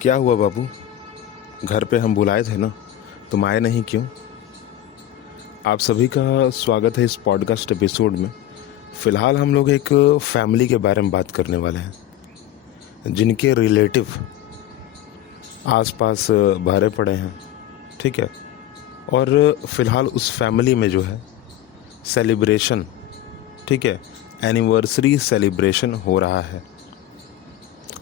क्या हुआ बाबू? घर पे हम बुलाए थे ना, तुम आए नहीं क्यों? आप सभी का स्वागत है इस पॉडकास्ट एपिसोड में। फ़िलहाल हम लोग एक फैमिली के बारे में बात करने वाले हैं जिनके रिलेटिव आसपास भरे पड़े हैं। ठीक है। और फ़िलहाल उस फैमिली में जो है सेलिब्रेशन, ठीक है, एनिवर्सरी सेलिब्रेशन हो रहा है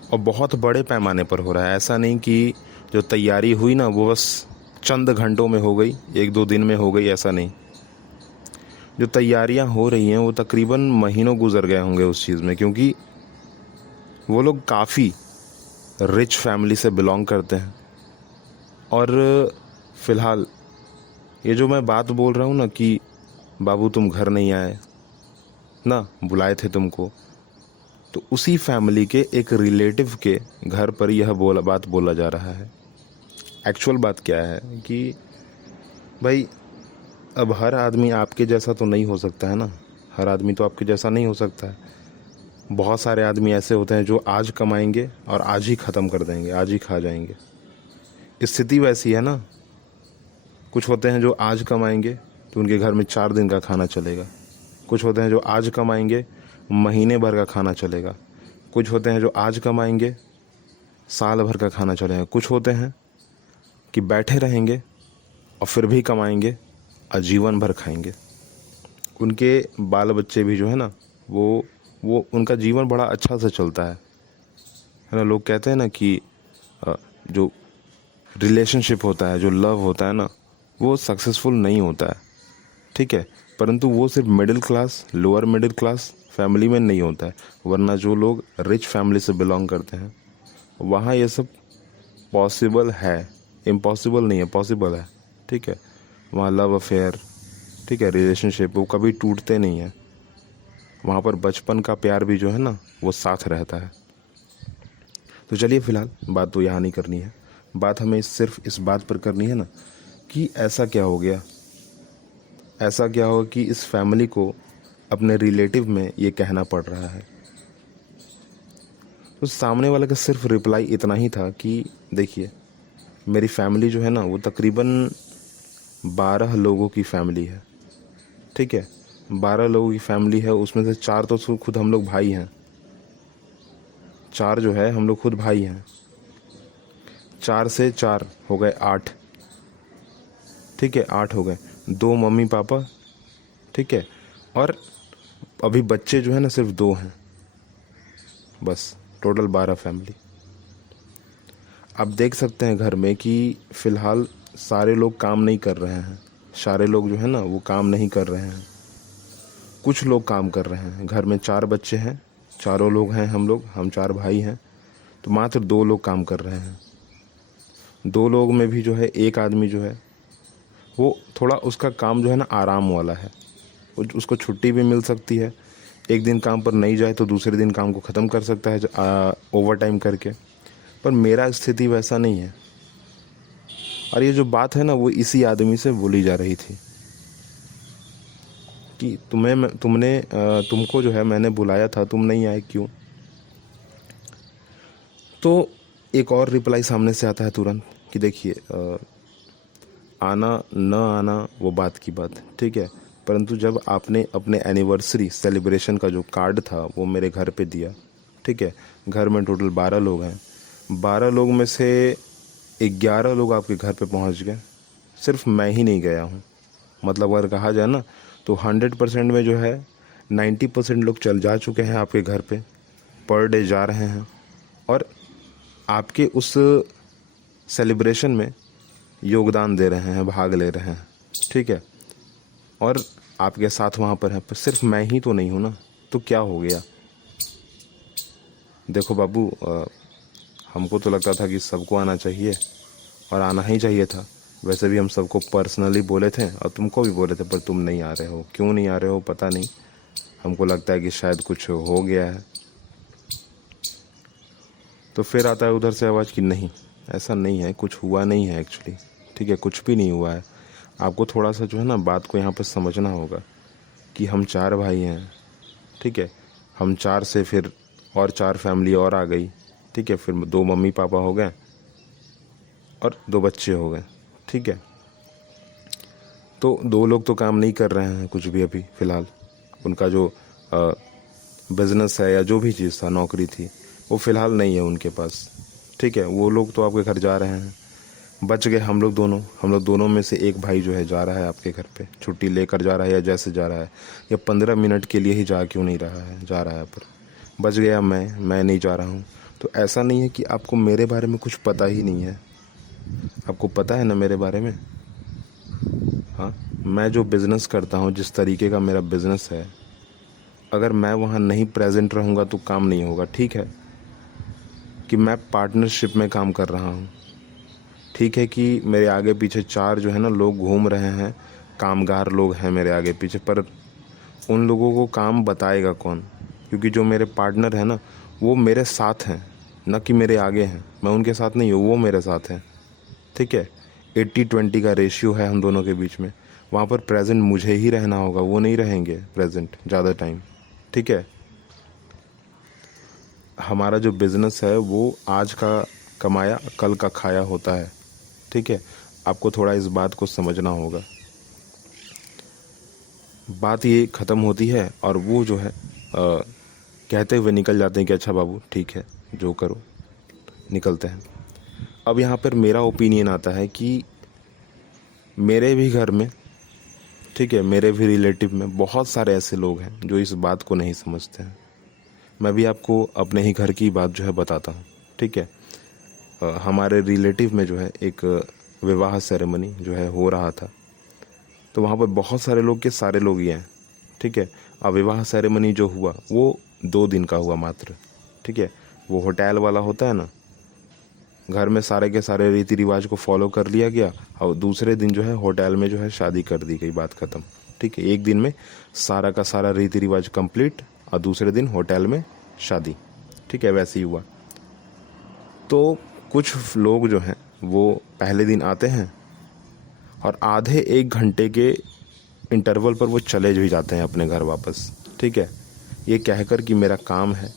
और बहुत बड़े पैमाने पर हो रहा है। ऐसा नहीं कि जो तैयारी हुई ना वो बस चंद घंटों में हो गई, एक दो दिन में हो गई, ऐसा नहीं। जो तैयारियां हो रही हैं वो तकरीबन महीनों गुजर गए होंगे उस चीज़ में, क्योंकि वो लोग काफ़ी रिच फैमिली से बिलोंग करते हैं। और फ़िलहाल ये जो मैं बात बोल रहा हूँ ना कि बाबू तुम घर नहीं आए ना, बुलाए थे तुमको, तो उसी फैमिली के एक रिलेटिव के घर पर यह बात बोला जा रहा है। एक्चुअल बात क्या है कि भाई, अब हर आदमी आपके जैसा तो नहीं हो सकता है ना। हर आदमी तो आपके जैसा नहीं हो सकता है। बहुत सारे आदमी ऐसे होते हैं जो आज कमाएंगे और आज ही ख़त्म कर देंगे, आज ही खा जाएंगे। स्थिति वैसी है ना। कुछ होते हैं जो आज कमाएंगे तो उनके घर में 4 दिन का खाना चलेगा। कुछ होते हैं जो आज कमाएंगे महीने भर का खाना चलेगा। कुछ होते हैं जो आज कमाएंगे साल भर का खाना चलेगा। कुछ होते हैं कि बैठे रहेंगे और फिर भी कमाएंगे और जीवन भर खाएंगे। उनके बाल बच्चे भी जो है ना, वो उनका जीवन बड़ा अच्छा से चलता है ना। लोग कहते हैं ना कि जो रिलेशनशिप होता है, जो लव होता है ना, वो सक्सेसफुल नहीं होता है। ठीक है। परंतु वो सिर्फ middle class, lower middle class family में नहीं होता है। वरना जो लोग रिच फैमिली से बिलोंग करते हैं वहाँ ये सब पॉसिबल है। इम्पॉसिबल नहीं है, पॉसिबल है। ठीक है। वहाँ लव अफेयर, ठीक है, रिलेशनशिप वो कभी टूटते नहीं हैं। वहाँ पर बचपन का प्यार भी जो है ना वो साथ रहता है। तो चलिए, फ़िलहाल बात तो यहाँ नहीं करनी है। बात हमें सिर्फ इस बात पर करनी है ना कि ऐसा क्या हो गया, ऐसा क्या हो कि इस फैमिली को अपने रिलेटिव में ये कहना पड़ रहा है। तो सामने वाले का सिर्फ रिप्लाई इतना ही था कि देखिए, मेरी फैमिली जो है ना वो तकरीबन 12 लोगों की फैमिली है। ठीक है। 12 लोगों की फैमिली है, उसमें से 4 तो खुद हम लोग भाई हैं। 4 जो है हम लोग खुद भाई हैं। 4 से 4 हो गए 8। ठीक है, 8 हो गए। 2 मम्मी पापा, ठीक है, और अभी बच्चे जो है ना सिर्फ 2 हैं। बस टोटल 12 फैमिली। आप देख सकते हैं घर में कि फ़िलहाल सारे लोग काम नहीं कर रहे हैं। सारे लोग जो है ना वो काम नहीं कर रहे हैं। कुछ लोग काम कर रहे हैं। घर में 4 बच्चे हैं, चारों लोग हैं, हम 4 भाई हैं, तो मात्र 2 लोग काम कर रहे हैं। 2 लोग में भी जो है एक आदमी जो है वो थोड़ा, उसका काम जो है ना आराम वाला है। उसको छुट्टी भी मिल सकती है। एक दिन काम पर नहीं जाए तो दूसरे दिन काम को ख़त्म कर सकता है ओवर टाइम करके। पर मेरा स्थिति वैसा नहीं है। और ये जो बात है ना वो इसी आदमी से बोली जा रही थी कि तुमको जो है मैंने बुलाया था, तुम नहीं आए क्यों? तो एक और रिप्लाई सामने से आता है तुरंत कि देखिए, आना न आना वो बात की बात, ठीक है, परंतु जब आपने अपने एनिवर्सरी सेलिब्रेशन का जो कार्ड था वो मेरे घर पे दिया, ठीक है, घर में टोटल 12 लोग हैं, 12 लोग में से 11 लोग आपके घर पे पहुंच गए, सिर्फ मैं ही नहीं गया हूं। मतलब अगर कहा जाए ना तो 100% में जो है 90% लोग चल जा चुके हैं आपके घर पे, पर डे जा रहे हैं और आपके उस सेलिब्रेशन में योगदान दे रहे हैं, भाग ले रहे हैं, ठीक है, और आपके साथ वहाँ पर है। पर सिर्फ मैं ही तो नहीं हूँ ना, तो क्या हो गया? देखो बाबू, हमको तो लगता था कि सबको आना चाहिए और आना ही चाहिए था। वैसे भी हम सबको पर्सनली बोले थे और तुमको भी बोले थे, पर तुम नहीं आ रहे हो। क्यों नहीं आ रहे हो पता नहीं। हमको लगता है कि शायद कुछ हो गया है। तो फिर आता है उधर से आवाज़ कि नहीं, ऐसा नहीं है, कुछ हुआ नहीं है एक्चुअली, ठीक है, कुछ भी नहीं हुआ है। आपको थोड़ा सा जो है ना बात को यहाँ पर समझना होगा कि हम 4 भाई हैं, ठीक है, हम 4 से फिर और 4 फैमिली और आ गई, ठीक है, फिर 2 मम्मी पापा हो गए, और 2 बच्चे हो गए, ठीक है। तो 2 लोग तो काम नहीं कर रहे हैं कुछ भी अभी फ़िलहाल। उनका जो बिज़नेस है या जो भी चीज़ था, नौकरी थी, वो फ़िलहाल नहीं है उनके पास, ठीक है। वो लोग तो आपके घर जा रहे हैं। बच गए हम लोग दोनों में से एक भाई जो है जा रहा है आपके घर पे, छुट्टी लेकर जा रहा है या जैसे जा रहा है, या 15 मिनट के लिए ही जा क्यों नहीं रहा है, जा रहा है। पर बच गया मैं नहीं जा रहा हूँ। तो ऐसा नहीं है कि आपको मेरे बारे में कुछ पता ही नहीं है, आपको पता है ना मेरे बारे में। हाँ, मैं जो बिज़नेस करता हूँ, जिस तरीके का मेरा बिज़नेस है, अगर मैं वहाँ नहीं प्रेजेंट रहूँगा तो काम नहीं होगा। ठीक है कि मैं पार्टनरशिप में काम कर रहा हूँ, ठीक है कि मेरे आगे पीछे 4 जो है ना लोग घूम रहे हैं, कामगार लोग हैं मेरे आगे पीछे, पर उन लोगों को काम बताएगा कौन? क्योंकि जो मेरे पार्टनर हैं ना, वो मेरे साथ हैं, न कि मेरे आगे हैं। मैं उनके साथ नहीं हूँ, वो मेरे साथ हैं, ठीक है। 80-20 का रेशियो है हम दोनों के बीच में। वहाँ पर प्रेजेंट मुझे ही रहना होगा, वो नहीं रहेंगे प्रेजेंट ज़्यादा टाइम, ठीक है। हमारा जो बिज़नेस है वो आज का कमाया कल का खाया होता है, ठीक है। आपको थोड़ा इस बात को समझना होगा। बात ये ख़त्म होती है और वो जो है कहते हुए निकल जाते हैं कि अच्छा बाबू ठीक है, जो करो, निकलते हैं। अब यहाँ पर मेरा ओपिनियन आता है कि मेरे भी घर में, ठीक है, मेरे भी रिलेटिव में बहुत सारे ऐसे लोग हैं जो इस बात को नहीं समझते हैं। मैं भी आपको अपने ही घर की बात जो है बताता हूँ, ठीक है। हमारे रिलेटिव में जो है एक विवाह सेरेमनी जो है हो रहा था, तो वहाँ पर बहुत सारे लोग के सारे लोग ही हैं, ठीक है। अब विवाह सेरेमनी जो हुआ वो 2 दिन का हुआ मात्र, ठीक है। वो होटल वाला होता है ना, घर में सारे के सारे रीति रिवाज को फॉलो कर लिया गया और दूसरे दिन जो है होटल में जो है शादी कर दी गई, बात ख़त्म, ठीक है। एक दिन में सारा का सारा रीति रिवाज कंप्लीट और दूसरे दिन होटल में शादी, ठीक है, वैसे ही हुआ। तो कुछ लोग जो हैं वो पहले दिन आते हैं और आधे 1 घंटे के इंटरवल पर वो चले भी जाते हैं अपने घर वापस, ठीक है। ये कहकर कि मेरा काम है,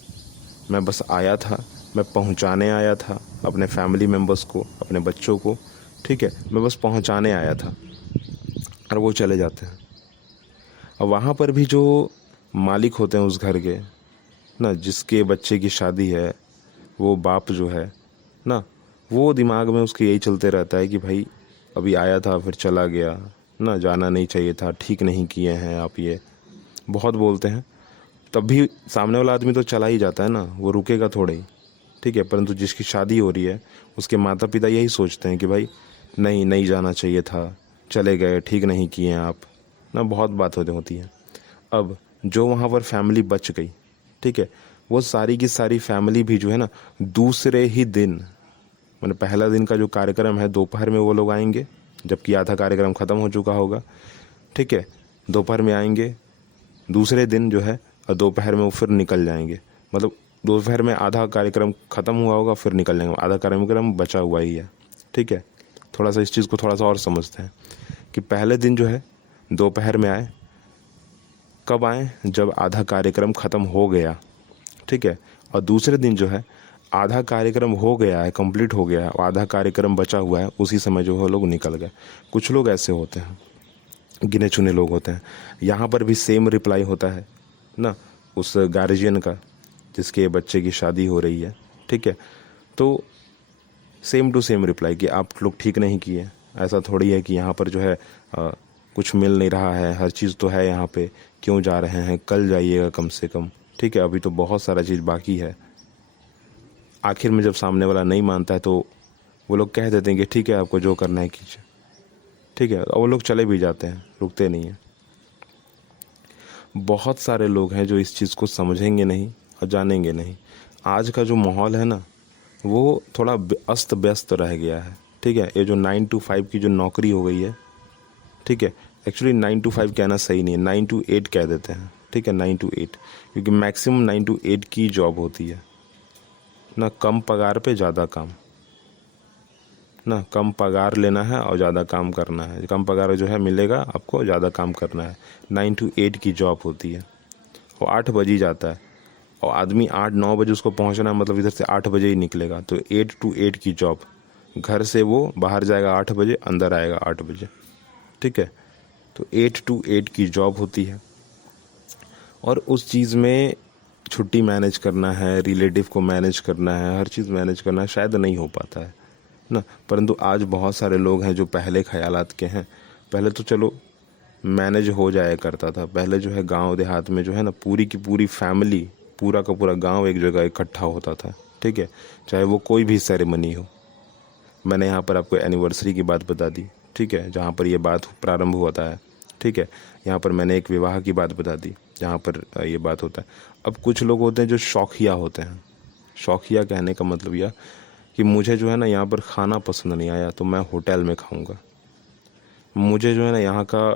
मैं बस आया था, मैं पहुंचाने आया था अपने फैमिली मेम्बर्स को, अपने बच्चों को, ठीक है, मैं बस पहुंचाने आया था, और वो चले जाते हैं। और वहाँ पर भी जो मालिक होते हैं उस घर के ना, जिसके बच्चे की शादी है, वो बाप जो है ना, वो दिमाग में उसके यही चलते रहता है कि भाई अभी आया था फिर चला गया ना, जाना नहीं चाहिए था, ठीक नहीं किए हैं आप, ये बहुत बोलते हैं। तब भी सामने वाला आदमी तो चला ही जाता है ना, वो रुकेगा थोड़े ही, ठीक है। परंतु जिसकी शादी हो रही है उसके माता पिता यही सोचते हैं कि भाई नहीं जाना चाहिए था, चले गए, ठीक नहीं किए आप ना, बहुत बात होती है। अब जो वहाँ पर फैमिली बच गई, ठीक है, वो सारी की सारी फैमिली भी जो है ना दूसरे ही दिन, मैंने पहला दिन का जो कार्यक्रम है दोपहर में वो लोग आएंगे, जबकि आधा कार्यक्रम ख़त्म हो चुका होगा, ठीक है। दोपहर में आएंगे, दूसरे दिन जो है दोपहर में वो फिर निकल जाएंगे। मतलब दोपहर में आधा कार्यक्रम ख़त्म हुआ होगा, फिर निकल जाएंगे, आधा कार्यक्रम बचा हुआ ही है, ठीक है। थोड़ा सा इस चीज़ को थोड़ा सा और समझते हैं कि पहले दिन जो है दोपहर में आए, कब आए, जब आधा कार्यक्रम ख़त्म हो गया, ठीक है। और दूसरे दिन जो है आधा कार्यक्रम हो गया है, कंप्लीट हो गया है, और आधा कार्यक्रम बचा हुआ है, उसी समय जो है लोग निकल गए। कुछ लोग ऐसे होते हैं, गिने चुने लोग होते हैं। यहाँ पर भी सेम रिप्लाई होता है ना उस गार्जियन का जिसके बच्चे की शादी हो रही है, ठीक है। तो सेम टू सेम रिप्लाई कि आप लोग ठीक नहीं किए। ऐसा थोड़ी है कि यहाँ पर जो है कुछ मिल नहीं रहा है, हर चीज़ तो है यहाँ पे, क्यों जा रहे हैं, कल जाइएगा कम से कम, ठीक है, अभी तो बहुत सारा चीज़ बाकी है। आखिर में जब सामने वाला नहीं मानता है तो वो लोग कह देते हैं कि ठीक है आपको जो करना है कीजिए, ठीक है, और वो लोग चले भी जाते हैं, रुकते नहीं हैं। बहुत सारे लोग हैं जो इस चीज़ को समझेंगे नहीं और जानेंगे नहीं। आज का जो माहौल है ना वो थोड़ा अस्त व्यस्त रह गया है, ठीक है। ये जो 9 to 5 की जो नौकरी हो गई है, ठीक है, एक्चुअली 9 to 5 कहना सही नहीं है, 9 to 8 कह देते हैं, ठीक है, 9 to 8, क्योंकि मैक्सिमम 9 to 8 की जॉब होती है ना, कम पगार पे ज़्यादा काम ना, कम पगार लेना है और ज़्यादा काम करना है, कम पगार जो है मिलेगा आपको, ज़्यादा काम करना है। 9 to 8 की जॉब होती है, वो 8 बजे ही जाता है, और आदमी 8-9 बजे उसको पहुंचना है, मतलब इधर से 8 बजे ही निकलेगा, तो 8 to 8 की जॉब। घर से वो बाहर जाएगा 8 बजे, अंदर आएगा 8 बजे, ठीक है। तो 8 to 8 की जॉब होती है, और उस चीज़ में छुट्टी मैनेज करना है, रिलेटिव को मैनेज करना है, हर चीज़ मैनेज करना है, शायद नहीं हो पाता है ना। परंतु आज बहुत सारे लोग हैं जो पहले ख्यालात के हैं। पहले तो चलो मैनेज हो जाया करता था। पहले जो है गांव देहात में जो है ना, पूरी की पूरी फैमिली, पूरा का पूरा गांव एक जगह इकट्ठा होता था, ठीक है, चाहे वो कोई भी सेरेमनी हो। मैंने यहाँ पर आपको एनिवर्सरी की बात बता दी, ठीक है, जहाँ पर ये बात प्रारंभ होता है, ठीक है। यहाँ पर मैंने एक विवाह की बात बता दी जहाँ पर ये बात होता है। अब कुछ लोग होते हैं जो शौकिया होते हैं। शौकिया कहने का मतलब यह कि मुझे जो है ना यहाँ पर खाना पसंद नहीं आया तो मैं होटल में खाऊंगा, मुझे जो है ना यहाँ का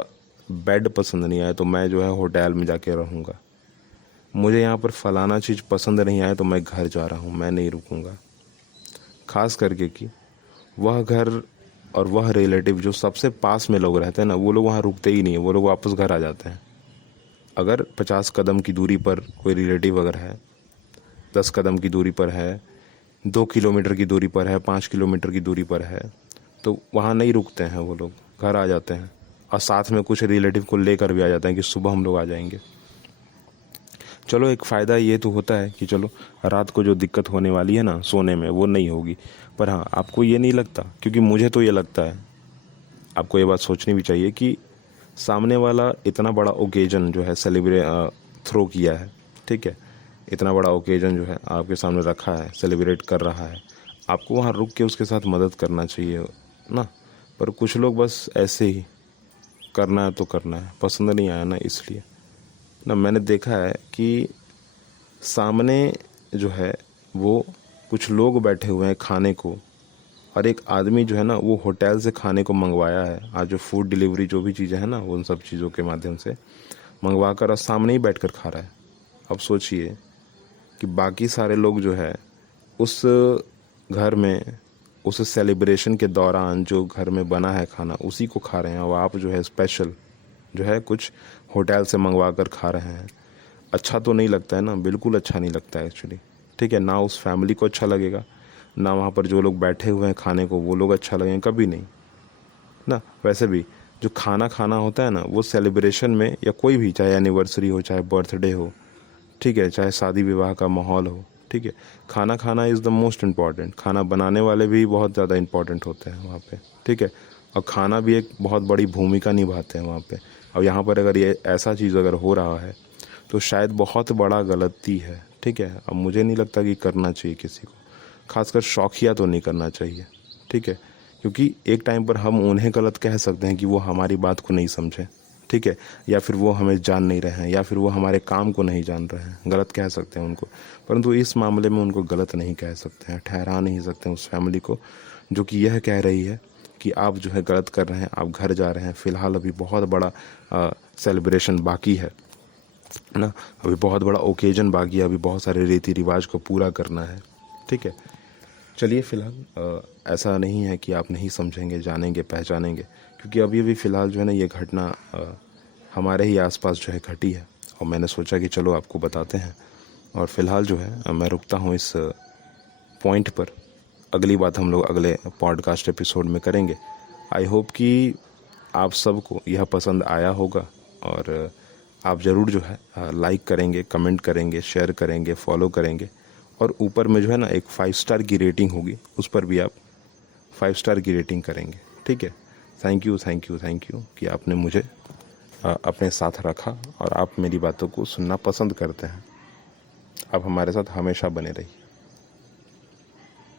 बेड पसंद नहीं आया तो मैं जो है होटल में जाके रहूँगा, मुझे यहाँ पर फलाना चीज़ पसंद नहीं आया तो मैं घर जा रहा हूँ, मैं नहीं रुकूँगा। खास करके कि वह घर और वह रिलेटिव जो सबसे पास में लोग रहते हैं ना, वो लोग वहाँ रुकते ही नहीं है, वो लोग वापस घर आ जाते हैं। अगर 50 कदम की दूरी पर कोई रिलेटिव अगर है, 10 कदम की दूरी पर है, 2 किलोमीटर की दूरी पर है, 5 किलोमीटर की दूरी पर है, तो वहाँ नहीं रुकते हैं, वो लोग घर आ जाते हैं। और साथ में कुछ रिलेटिव को लेकर भी आ जाते हैं कि सुबह हम लोग आ जाएंगे। चलो एक फ़ायदा ये तो होता है कि चलो रात को जो दिक्कत होने वाली है ना सोने में, वो नहीं होगी। पर हाँ, आपको ये नहीं लगता, क्योंकि मुझे तो ये लगता है, आपको ये बात सोचनी भी चाहिए कि सामने वाला इतना बड़ा ओकेजन जो है थ्रो किया है, ठीक है, इतना बड़ा ओकेजन जो है आपके सामने रखा है, सेलिब्रेट कर रहा है, आपको वहाँ रुक के उसके साथ मदद करना चाहिए ना। पर कुछ लोग बस ऐसे ही करना है तो करना है, पसंद नहीं आया ना इसलिए ना। मैंने देखा है कि सामने जो है वो कुछ लोग बैठे हुए हैं खाने को, और एक आदमी जो है ना वो होटल से खाने को मंगवाया है। आज जो फूड डिलीवरी जो भी चीज़ें हैं ना, उन सब चीज़ों के माध्यम से मंगवा कर और सामने ही बैठकर खा रहा है। अब सोचिए कि बाकी सारे लोग जो है उस घर में, उस सेलिब्रेशन के दौरान जो घर में बना है खाना, उसी को खा रहे हैं, और आप जो है स्पेशल जो है कुछ होटल से मंगवा कर खा रहे हैं। अच्छा तो नहीं लगता है ना, बिल्कुल अच्छा नहीं लगता है एक्चुअली, ठीक है। ना उस फैमिली को अच्छा लगेगा, ना वहाँ पर जो लोग बैठे हुए हैं खाने को वो लोग अच्छा लगेंगे, कभी नहीं ना। वैसे भी जो खाना खाना होता है ना, वो सेलिब्रेशन में या कोई भी, चाहे एनिवर्सरी हो, चाहे बर्थडे हो, ठीक है, चाहे शादी विवाह का माहौल हो, ठीक है, खाना खाना इज़ द मोस्ट इम्पॉर्टेंट। खाना बनाने वाले भी बहुत ज़्यादा इम्पॉर्टेंट होते हैं वहाँ पे, ठीक है, और खाना भी एक बहुत बड़ी भूमिका निभाते हैं वहाँ पे। और यहाँ पर अगर ये ऐसा चीज़ अगर हो रहा है तो शायद बहुत बड़ा गलती है, ठीक है। अब मुझे नहीं लगता कि करना चाहिए किसी को, खासकर शौकिया तो नहीं करना चाहिए, ठीक है, क्योंकि एक टाइम पर हम उन्हें गलत कह सकते हैं कि वो हमारी बात को नहीं समझे, ठीक है, या फिर वो हमें जान नहीं रहे हैं, या फिर वो हमारे काम को नहीं जान रहे हैं, गलत कह सकते हैं उनको। परंतु इस मामले में उनको गलत नहीं कह सकते हैं, ठहरा नहीं सकते हैं उस फैमिली को जो कि यह कह रही है कि आप जो है गलत कर रहे हैं, आप घर जा रहे हैं। फ़िलहाल अभी बहुत बड़ा सेलिब्रेशन बाकी है ना, अभी बहुत बड़ा ओकेजन बाकी है, अभी बहुत सारे रीति रिवाज को पूरा करना है, ठीक है। चलिए फ़िलहाल ऐसा नहीं है कि आप नहीं समझेंगे, जानेंगे, पहचानेंगे, क्योंकि अभी फ़िलहाल जो है ना ये घटना हमारे ही आसपास जो है घटी है, और मैंने सोचा कि चलो आपको बताते हैं। और फ़िलहाल जो है मैं रुकता हूँ इस पॉइंट पर। अगली बात हम लोग अगले पॉडकास्ट एपिसोड में करेंगे। आई होप कि आप सबको यह पसंद आया होगा, और आप ज़रूर जो है लाइक करेंगे, कमेंट करेंगे, शेयर करेंगे, फॉलो करेंगे, और ऊपर में जो है ना एक 5 स्टार की रेटिंग होगी, उस पर भी आप 5 स्टार की रेटिंग करेंगे, ठीक है। थैंक यू कि आपने मुझे अपने साथ रखा, और आप मेरी बातों को सुनना पसंद करते हैं। आप हमारे साथ हमेशा बने रहिए।